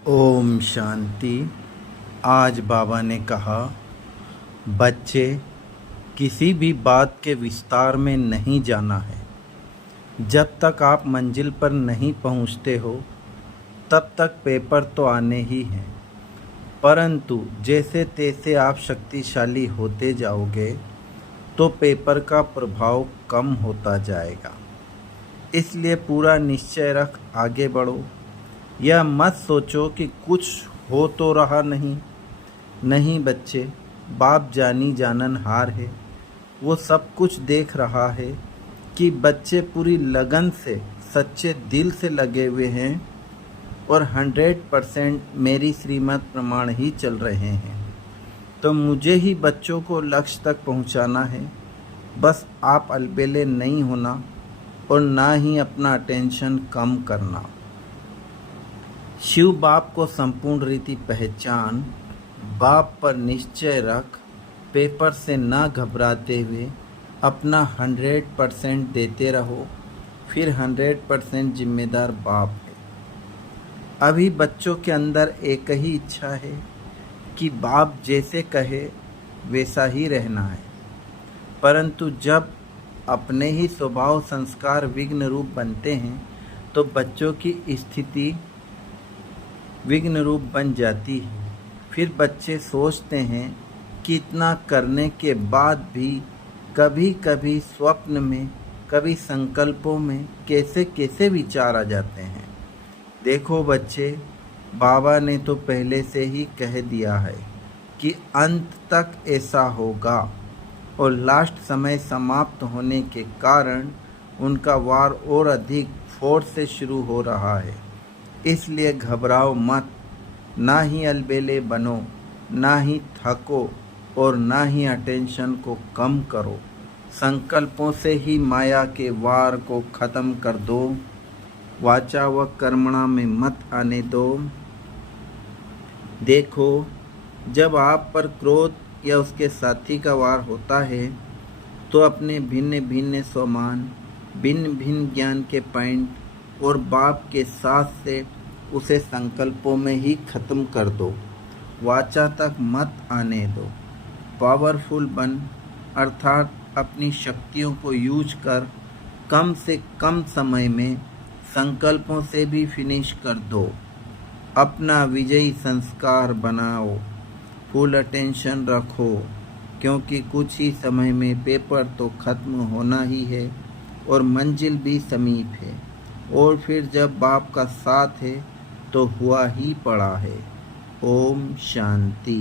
ओम शांति। आज बाबा ने कहा, बच्चे, किसी भी बात के विस्तार में नहीं जाना है। जब तक आप मंजिल पर नहीं पहुंचते हो तब तक पेपर तो आने ही हैं, परंतु जैसे तैसे आप शक्तिशाली होते जाओगे तो पेपर का प्रभाव कम होता जाएगा। इसलिए पूरा निश्चय रख आगे बढ़ो। यह मत सोचो कि कुछ हो तो रहा नहीं बच्चे, बाप जानी जाननहार है। वो सब कुछ देख रहा है कि बच्चे पूरी लगन से सच्चे दिल से लगे हुए हैं और 100% मेरी श्रीमत प्रमाण ही चल रहे हैं। तो मुझे ही बच्चों को लक्ष्य तक पहुंचाना है। बस आप अलबेले नहीं होना और ना ही अपना अटेंशन कम करना। शिव बाप को संपूर्ण रीति पहचान, बाप पर निश्चय रख, पेपर से ना घबराते हुए अपना 100% देते रहो। फिर 100% जिम्मेदार बाप है। अभी बच्चों के अंदर एक ही इच्छा है कि बाप जैसे कहे वैसा ही रहना है, परंतु जब अपने ही स्वभाव संस्कार विघ्न रूप बनते हैं तो बच्चों की स्थिति विघ्न रूप बन जाती है। फिर बच्चे सोचते हैं कि इतना करने के बाद भी कभी कभी स्वप्न में, कभी संकल्पों में कैसे कैसे विचार आ जाते हैं। देखो बच्चे, बाबा ने तो पहले से ही कह दिया है कि अंत तक ऐसा होगा और लास्ट समय समाप्त होने के कारण उनका वार और अधिक फोर्स से शुरू हो रहा है। इसलिए घबराओ मत, ना ही अलबेले बनो, ना ही थको और ना ही अटेंशन को कम करो। संकल्पों से ही माया के वार को खत्म कर दो। वाचा व कर्मणा में मत आने दो। देखो, जब आप पर क्रोध या उसके साथी का वार होता है तो अपने भिन्न भिन्न स्वमान, भिन्न भिन्न ज्ञान के पॉइंट और बाप के साथ से उसे संकल्पों में ही खत्म कर दो। वाचा तक मत आने दो। पावरफुल बन, अर्थात अपनी शक्तियों को यूज कर कम से कम समय में संकल्पों से भी फिनिश कर दो। अपना विजयी संस्कार बनाओ। फुल अटेंशन रखो, क्योंकि कुछ ही समय में पेपर तो खत्म होना ही है और मंजिल भी समीप है। और फिर जब बाप का साथ है तो हुआ ही पड़ा है। ओम शांति।